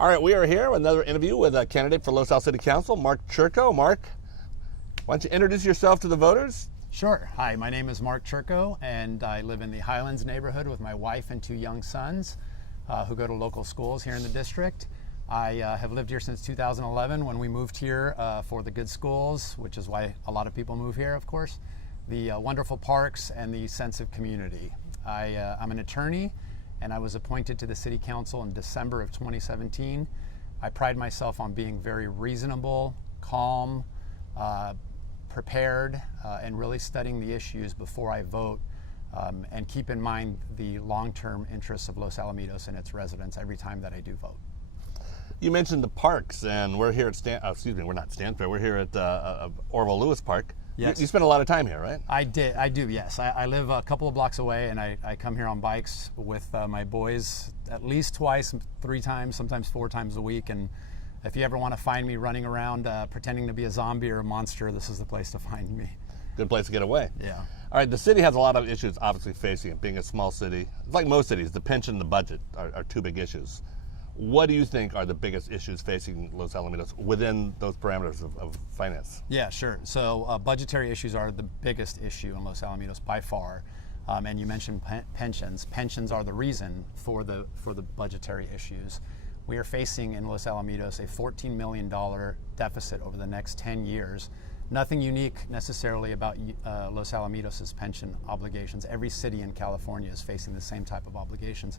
All right, we are here with another interview with a candidate for Los Alamitos City Council, Mark Chirco. Mark, why don't you introduce yourself to the voters? Sure. Hi, my name is Mark Chirco, and I live in the Highlands neighborhood with my wife and two young sons who go to local schools here in the district. I have lived here since 2011 when we moved here for the good schools, which is why a lot of people move here, of course, the wonderful parks and the sense of community. I'm an attorney, and I was appointed to the City Council in December of 2017. I pride myself on being very reasonable, calm, prepared, and really studying the issues before I vote, and keep in mind the long-term interests of Los Alamitos and its residents every time that I do vote. You mentioned the parks, and we're here at we're not Stanfair, we're here at Orville Lewis Park. Yes. You spend a lot of time here, right? I do, yes. I live a couple of blocks away, and I come here on bikes with my boys at least twice, 3 times, sometimes 4 times a week. And if you ever want to find me running around pretending to be a zombie or a monster, this is the place to find me. Good place to get away. Yeah. All right, the city has a lot of issues obviously facing it, being a small city. It's like most cities, the pension and the budget are 2 big issues. What do you think are the biggest issues facing Los Alamitos within those parameters of finance? Yeah, sure. So budgetary issues are the biggest issue in Los Alamitos by far. And you mentioned pensions. Pensions are the reason for the budgetary issues. We are facing in Los Alamitos a $14 million deficit over the next 10 years. Nothing unique necessarily about Los Alamitos' pension obligations. Every city in California is facing the same type of obligations.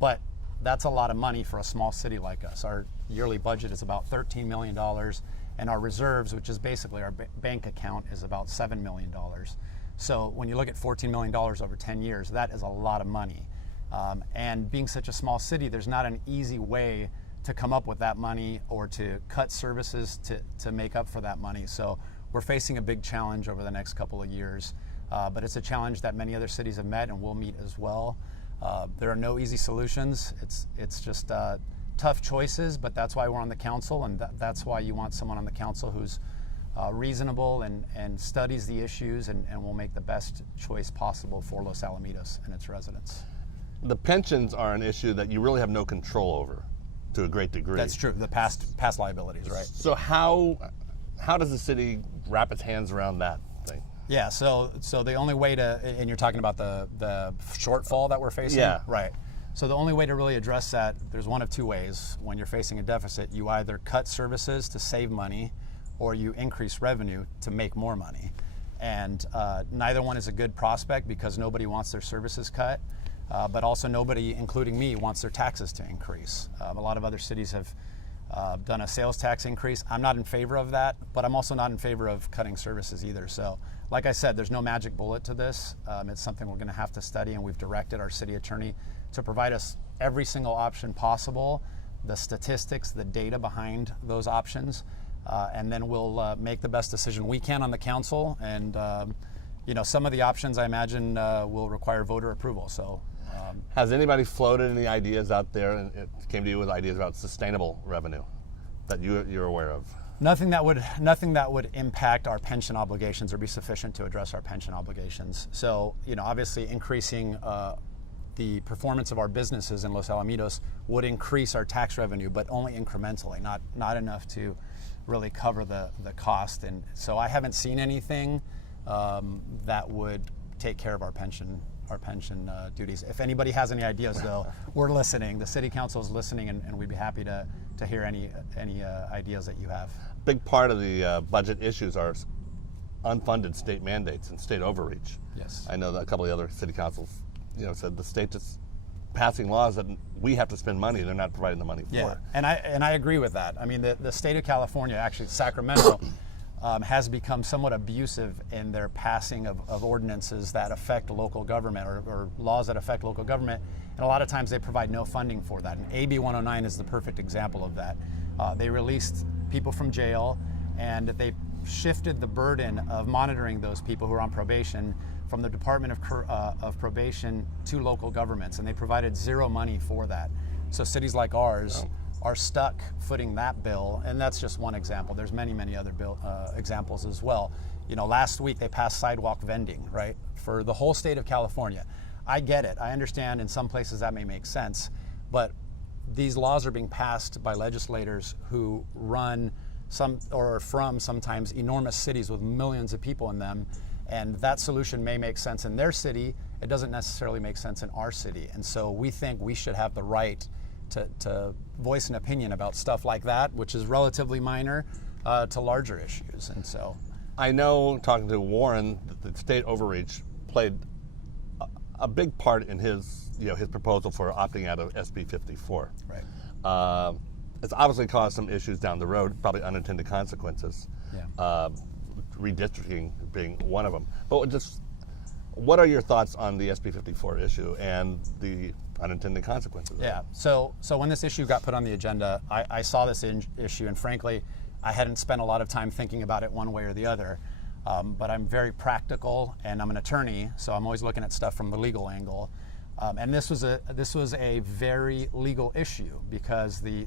But that's a lot of money for a small city like us. Our yearly budget is about $13 million, and our reserves, which is basically our bank account, is about $7 million. So when you look at $14 million over 10 years, that is a lot of money. And being such a small city, there's not an easy way to come up with that money or to cut services to make up for that money. So we're facing a big challenge over the next couple of years, but it's a challenge that many other cities have met and will meet as well. There are no easy solutions. It's just tough choices, but that's why we're on the council, and that's why you want someone on the council who's reasonable and studies the issues and will make the best choice possible for Los Alamitos and its residents. The pensions are an issue that you really have no control over to a great degree. That's true, the past liabilities, right? So how does the city wrap its hands around that thing? Yeah, so the only way to, and you're talking about the shortfall that we're facing? Yeah. Right. So the only way to really address that, there's one of 2 ways. When you're facing a deficit, you either cut services to save money, or you increase revenue to make more money. And neither one is a good prospect because nobody wants their services cut, but also nobody, including me, wants their taxes to increase. A lot of other cities have done a sales tax increase. I'm not in favor of that, but I'm also not in favor of cutting services either. So, like I said, there's no magic bullet to this. It's something we're going to have to study, and we've directed our city attorney to provide us every single option possible, the statistics, the data behind those options, and then we'll make the best decision we can on the council. And some of the options I imagine will require voter approval. So. Has anybody floated any ideas out there, and it came to you with ideas about sustainable revenue that you're aware of? Nothing that would impact our pension obligations or be sufficient to address our pension obligations. So, obviously increasing the performance of our businesses in Los Alamitos would increase our tax revenue, but only incrementally, not enough to really cover the cost. And so I haven't seen anything that would take care of our pension duties. If anybody has any ideas, though, we're listening. The City Council is listening, and we'd be happy to hear any ideas that you have. Big part of the budget issues are unfunded state mandates and state overreach. Yes. I know that a couple of the other city councils, said the state is passing laws that we have to spend money, they're not providing the money for. Yeah, and I agree with that. I mean, the state of California, actually Sacramento, has become somewhat abusive in their passing of ordinances that affect local government or laws that affect local government, and a lot of times they provide no funding for that. And AB 109 is the perfect example of that. They released people from jail, and they shifted the burden of monitoring those people who are on probation from the Department of Probation to local governments, and they provided 0 money for that. So cities like ours are stuck footing that bill, and that's just one example. There's many other examples as well. Last week they passed sidewalk vending, right, for the whole state of California. I get it. I understand in some places that may make sense, but these laws are being passed by legislators who run from sometimes enormous cities with millions of people in them, and that solution may make sense in their city. It doesn't necessarily make sense in our city, and so we think we should have the right to voice an opinion about stuff like that, which is relatively minor, to larger issues. And so, I know, talking to Warren, that the state overreach played a big part in his proposal for opting out of SB 54. right. It's obviously caused some issues down the road, probably unintended consequences. Yeah. Redistricting being one of them. But what are your thoughts on the SB 54 issue and the unintended consequences? Yeah. So when this issue got put on the agenda, I saw this issue, and frankly, I hadn't spent a lot of time thinking about it one way or the other. But I'm very practical, and I'm an attorney, so I'm always looking at stuff from the legal angle. And this was a very legal issue, because the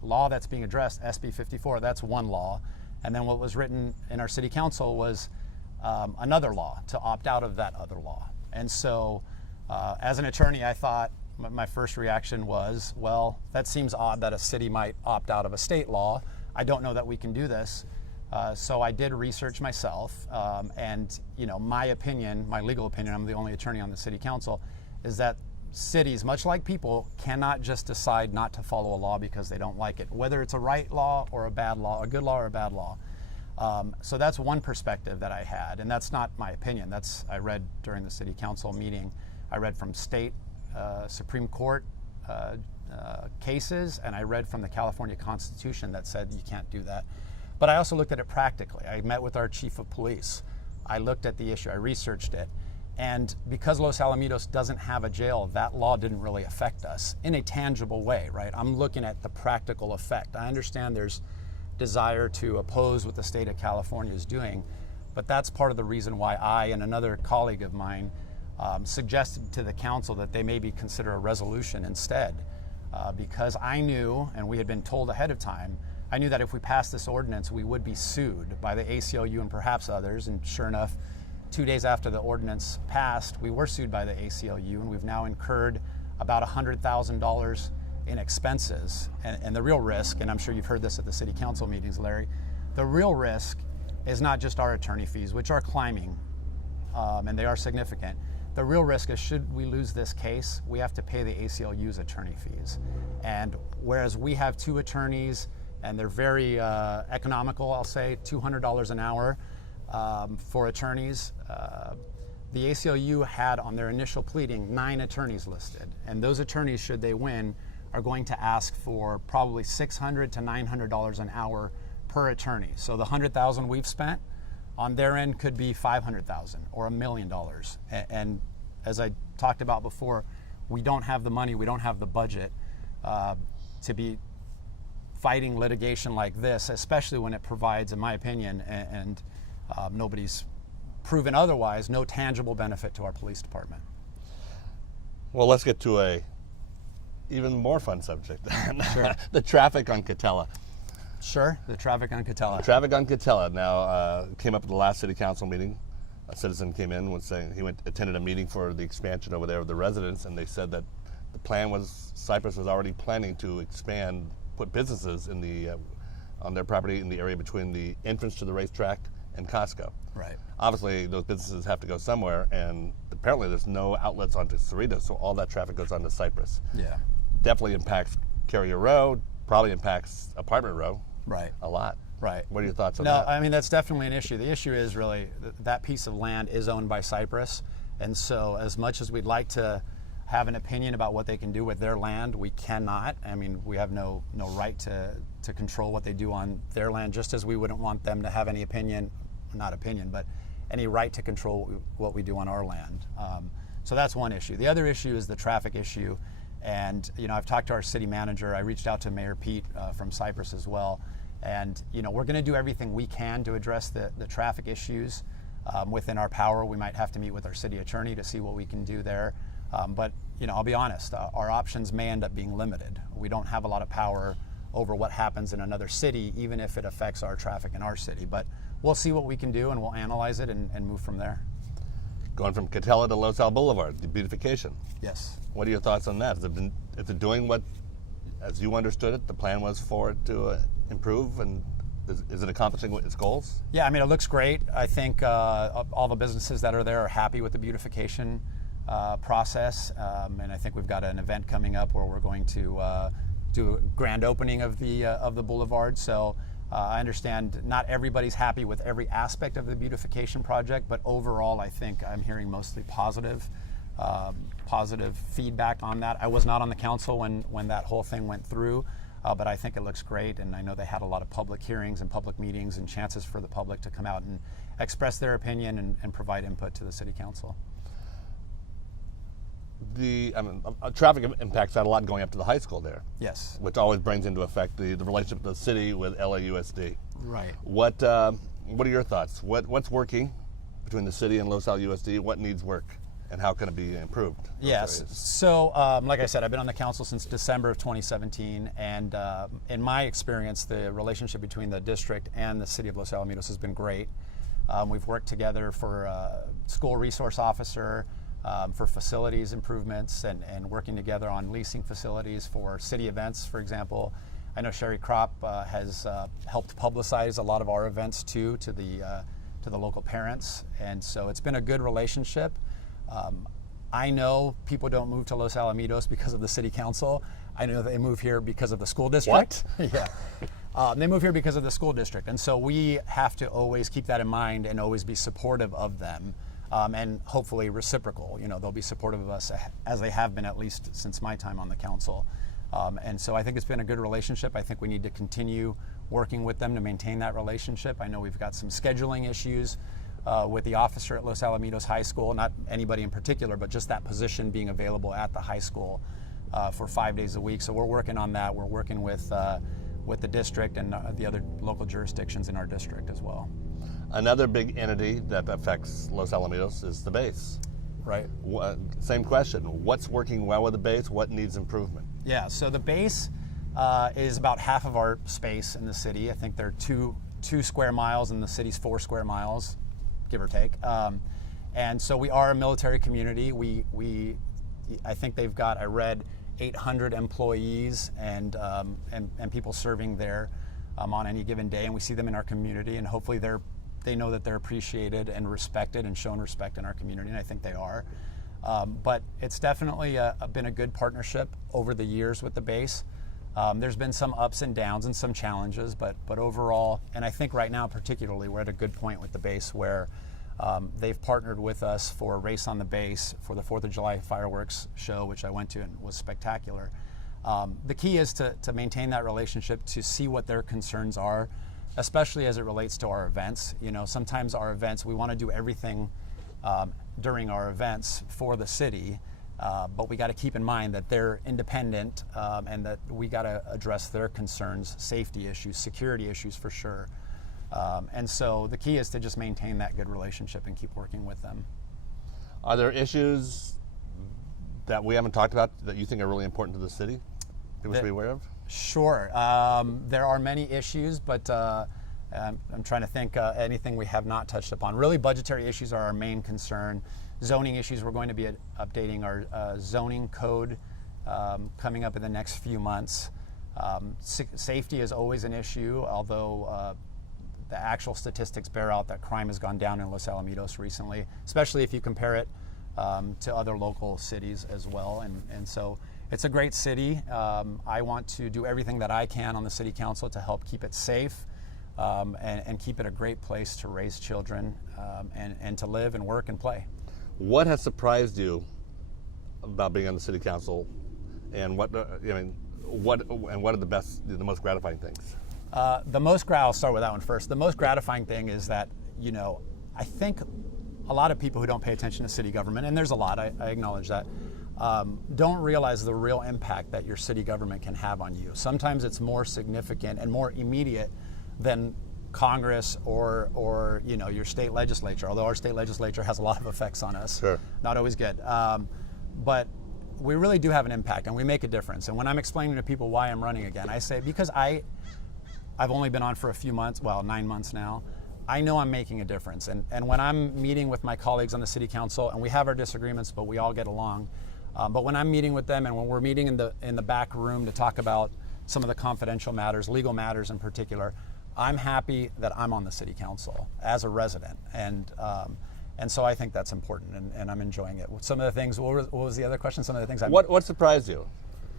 law that's being addressed, SB 54, that's one law, and then what was written in our city council was another law to opt out of that other law. And so, as an attorney, I thought, my first reaction was, well, that seems odd that a city might opt out of a state law. I don't know that we can do this. So I did research myself, and my opinion, my legal opinion, I'm the only attorney on the city council, is that cities, much like people, cannot just decide not to follow a law because they don't like it, whether it's a right law or a bad law, a good law or a bad law. So that's one perspective that I had, and that's not my opinion. I read during the city council meeting, I read from state Supreme Court cases, and I read from the California Constitution that said you can't do that. But I also looked at it practically. I met with our chief of police. I looked at the issue, I researched it. And because Los Alamitos doesn't have a jail, that law didn't really affect us in a tangible way, right? I'm looking at the practical effect. I understand there's desire to oppose what the state of California is doing, but that's part of the reason why I and another colleague of mine suggested to the council that they maybe consider a resolution instead. Because I knew, and we had been told ahead of time, I knew that if we passed this ordinance, we would be sued by the ACLU and perhaps others, and sure enough, 2 days after the ordinance passed, we were sued by the ACLU, and we've now incurred about $100,000 in expenses. And the real risk, and I'm sure you've heard this at the city council meetings, Larry, the real risk is not just our attorney fees, which are climbing, and they are significant. The real risk is, should we lose this case, we have to pay the ACLU's attorney fees. And whereas we have two attorneys, and they're very economical, I'll say, $200 an hour for attorneys. The ACLU had on their initial pleading 9 attorneys listed, and those attorneys, should they win, are going to ask for probably $600 to $900 an hour per attorney. So the $100,000 we've spent on their end could be $500,000 or $1 million. And as I talked about before, we don't have the money, we don't have the budget to be fighting litigation like this, especially when it provides, in my opinion, and nobody's proven otherwise, no tangible benefit to our police department. Well, let's get to a even more fun subject. Sure. The traffic on Catella. Sure, the traffic on Catella. Traffic on Catella now came up at the last city council meeting. A citizen came in and saying he attended a meeting for the expansion over there of the residents, and they said that the plan was, Cypress was already planning to expand, put businesses in the on their property in the area between the entrance to the racetrack and Costco. Right. Obviously, those businesses have to go somewhere, and apparently there's no outlets onto Cerritos, so all that traffic goes onto Cypress. Yeah. Definitely impacts Carrier Road, probably impacts Apartment Row. Right. A lot. Right. What are your thoughts on No, that? I mean, that's definitely an issue. The issue is really that piece of land is owned by Cypress, and so as much as we'd like to have an opinion about what they can do with their land, we cannot. I mean, we have no right to control what they do on their land, just as we wouldn't want them to have any opinion, not opinion, but any right to control what we do on our land. So that's one issue. The other issue is the traffic issue. And, I've talked to our city manager. I reached out to Mayor Pete from Cypress as well. And, we're going to do everything we can to address the traffic issues within our power. We might have to meet with our city attorney to see what we can do there. But, I'll be honest, our options may end up being limited. We don't have a lot of power over what happens in another city, even if it affects our traffic in our city. But we'll see what we can do, and we'll analyze it and move from there. Going from Catella to Los Al Boulevard, the beautification. Yes. What are your thoughts on that? Is it doing what as you understood it, the plan was for it to improve, and is it accomplishing its goals? Yeah, I mean, it looks great. I think all the businesses that are there are happy with the beautification process, and I think we've got an event coming up where we're going to do a grand opening of the boulevard. So I understand not everybody's happy with every aspect of the beautification project, but overall, I think I'm hearing mostly positive feedback on that. I was not on the council when that whole thing went through. But I think it looks great, and I know they had a lot of public hearings and public meetings and chances for the public to come out and express their opinion and provide input to the city council. Traffic impacts had a lot going up to the high school there. Yes. Which always brings into effect the relationship of the city with LAUSD. Right. What are your thoughts? What's working between the city and Los Al USD? What needs work? And how can it be improved? Yes. So, like I said, I've been on the council since December of 2017, and in my experience, the relationship between the district and the city of Los Alamitos has been great. We've worked together for school resource officer, for facilities improvements, and working together on leasing facilities for city events, for example. I know Sherry Kropp has helped publicize a lot of our events too to the local parents, and so it's been a good relationship. I know people don't move to Los Alamitos because of the city council. I know they move here because of the school district. What? Yeah. They move here because of the school district. And so we have to always keep that in mind and always be supportive of them, and hopefully reciprocal. You know, they'll be supportive of us as they have been, at least since my time on the council. And so I think it's been a good relationship. I think we need to continue working with them to maintain that relationship. I know we've got some scheduling issues with the officer at Los Alamitos High School, not anybody in particular, but just that position being available at the high school for 5 days a week. So we're working on that. We're working with the district and the other local jurisdictions in our district as well. Another big entity that affects Los Alamitos is the base. Right. Same question. What's working well with the base? What needs improvement? Yeah, so the base is about half of our space in the city. I think they're two square miles and the city's 4 square miles, give or take. And so we are a military community. I think they've got, I read, 800 employees and people serving there on any given day, and we see them in our community, and hopefully they know that they're appreciated and respected and shown respect in our community, and I think they are. But it's definitely been a good partnership over the years with the base. There's been some ups and downs and some challenges, but overall, and I think right now particularly, we're at a good point with the base where they've partnered with us for Race on the Base for the 4th of July fireworks show, which I went to and was spectacular. The key is to maintain that relationship, to see what their concerns are, especially as it relates to our events. You know, sometimes our events, we want to do everything during our events for the city, but we got to keep in mind that they're independent and that we got to address their concerns, safety issues, security issues for sure. And so the key is to just maintain that good relationship and keep working with them. Are there issues that we haven't talked about that you think are really important to the city that we should be aware of? Sure. There are many issues, but I'm trying to think anything we have not touched upon. Really, budgetary issues are our main concern. Zoning issues, we're going to be updating our zoning code coming up in the next few months. Safety is always an issue, although the actual statistics bear out that crime has gone down in Los Alamitos recently, especially if you compare it to other local cities as well. And so it's a great city. I want to do everything that I can on the city council to help keep it safe and keep it a great place to raise children and to live and work and play. What has surprised you about being on the city council, and what are the most gratifying things? I'll start with that one first. The most gratifying thing is that, you know, I think a lot of people who don't pay attention to city government, and there's a lot, I acknowledge that, don't realize the real impact that your city government can have on you. Sometimes it's more significant and more immediate than Congress or you know, your state legislature, although our state legislature has a lot of effects on us. Sure. Not always good. But we really do have an impact and we make a difference. And when I'm explaining to people why I'm running again, I say, because I've only been on for a few months, 9 months now, I know I'm making a difference. And when I'm meeting with my colleagues on the city council, and we have our disagreements, but we all get along, But when I'm meeting with them, and when we're meeting in the back room to talk about some of the confidential matters, legal matters in particular, I'm happy that I'm on the city council as a resident, and so I think that's important, and I'm enjoying it. Some of the things. What was the other question? Some of the things. What surprised you?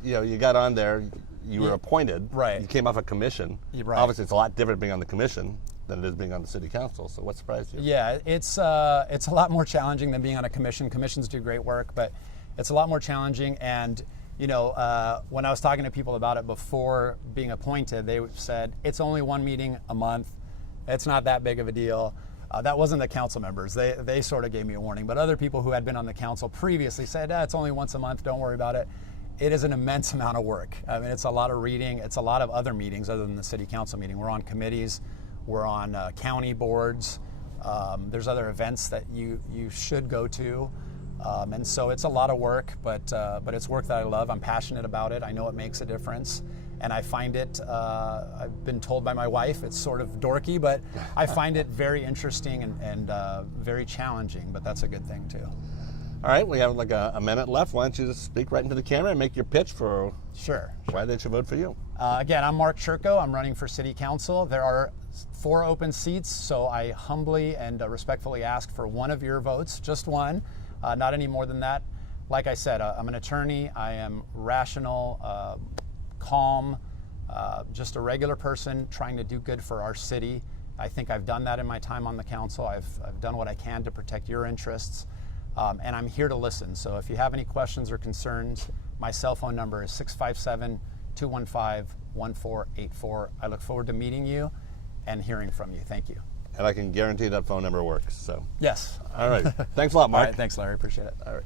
You know, you got on there, you were appointed, right? You came off a commission. Right. Obviously, it's a lot different being on the commission than it is being on the city council. So, what surprised you? Yeah, it's a lot more challenging than being on a commission. Commissions do great work, but it's a lot more challenging. And you know, when I was talking to people about it before being appointed, they said it's only one meeting a month. It's not that big of a deal. That wasn't the council members. They sort of gave me a warning, but other people who had been on the council previously said, it's only once a month. Don't worry about it. It is an immense amount of work. I mean, it's a lot of reading. It's a lot of other meetings other than the city council meeting. We're on committees. We're on county boards. There's other events that you should go to. And so it's a lot of work, but it's work that I love. I'm passionate about it. I know it makes a difference. And I find it, I've been told by my wife, it's sort of dorky, but I find it very interesting and very challenging, but that's a good thing too. All right, we have like a minute left. Why don't you just speak right into the camera and make your pitch for why they should vote for you? Again, I'm Mark Chirco. I'm running for city council. There are 4 open seats, so I humbly and respectfully ask for one of your votes, just one, not any more than that. Like I said, I'm an attorney. I am rational, calm, just a regular person trying to do good for our city. I think I've done that in my time on the council. I've done what I can to protect your interests. And I'm here to listen. So if you have any questions or concerns, my cell phone number is 657-215-1484. I look forward to meeting you and hearing from you. Thank you. And I can guarantee that phone number works. So yes. All right. Thanks a lot, Mark. All right. Thanks, Larry. Appreciate it. All right.